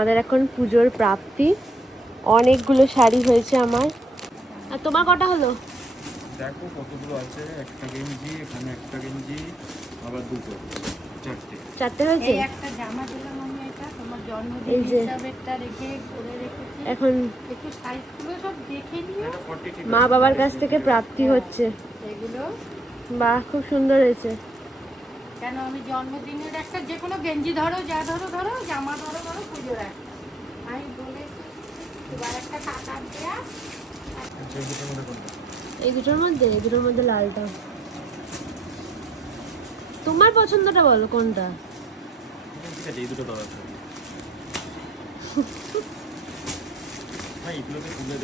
আমাদের এখন পুজোর প্রাপ্তি। অনেকগুলো শাড়ি হয়েছে আমার। আর তোমার কটা হলো? দেখো কতগুলো আছে। একটা গেঞ্জি, এখানে একটা গেঞ্জি, আবার দুটো, চারটে হয়েছে। এই একটা জামা দিলাম আমি, এটা তোমার জন্মদিন হিসাবেটা রেখে করে রেখেছি। এখন একটু সাইজগুলো সব দেখে নিও। মা বাবার কাছ থেকে প্রাপ্তি হচ্ছে। এগুলো বাহ, খুব সুন্দর হয়েছে। কেন আমি জন্মদিনের একটা যে কোনো গেঞ্জি ধরো, যা ধরো ধরো, জামা ধরো ধরো, পুজোর একটা আমি বলেছি। এবার একটা কাটার দেয়া। এই দুটোর মধ্যে লালটা। তোমার পছন্দটা বলো কোনটা? ঠিক আছে, এই দুটো দাও আছে। হ্যাঁ, এগুলোকে তুলে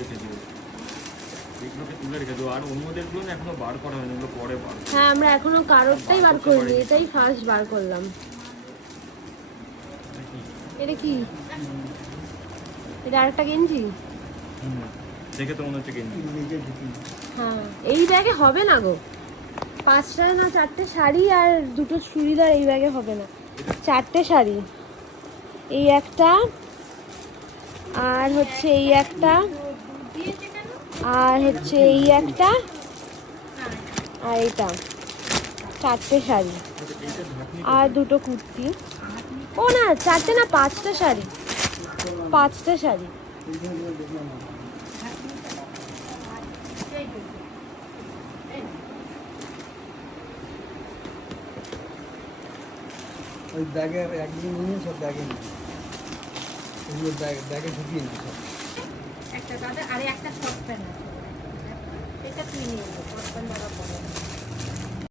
রেখে দিও, আর অন্যদেরগুলো না এখনো বার করা হয়নি, ওগুলো পরে বার। হ্যাঁ, আমরা এখনো কারোরটাই বার করিনি, এটাই ফার্স্ট বার করলাম। এটা কি? এটা আরেকটা গেঞ্জি। দেখে তো মনে হচ্ছে গেঞ্জি। হ্যাঁ, এই ব্যাগে হবে না গো। 5টা না 4টে শাড়ি আর দুটো চুড়িদার এই ব্যাগে হবে না। 4টে শাড়ি, এই একটা, আর হচ্ছে এই একটা, আর হচ্ছে এই একটা, আর এইটা। 4টে শাড়ি আর দুটো কুর্তি। ও না, 4টে না 5টা শাড়ি, 5টা শাড়ি। ওই ব্যাগের একদিন নিয়ে সব ব্যাগে নিয়ে ওগুলো ব্যাগে ঢুকিয়ে নিই সব। একটা দাদা, আরে একটা শর্ট প্যান্ট আছে, এটা তুই নিয়ে নেবো, শর্ট প্যান্ট দ্বারা পরে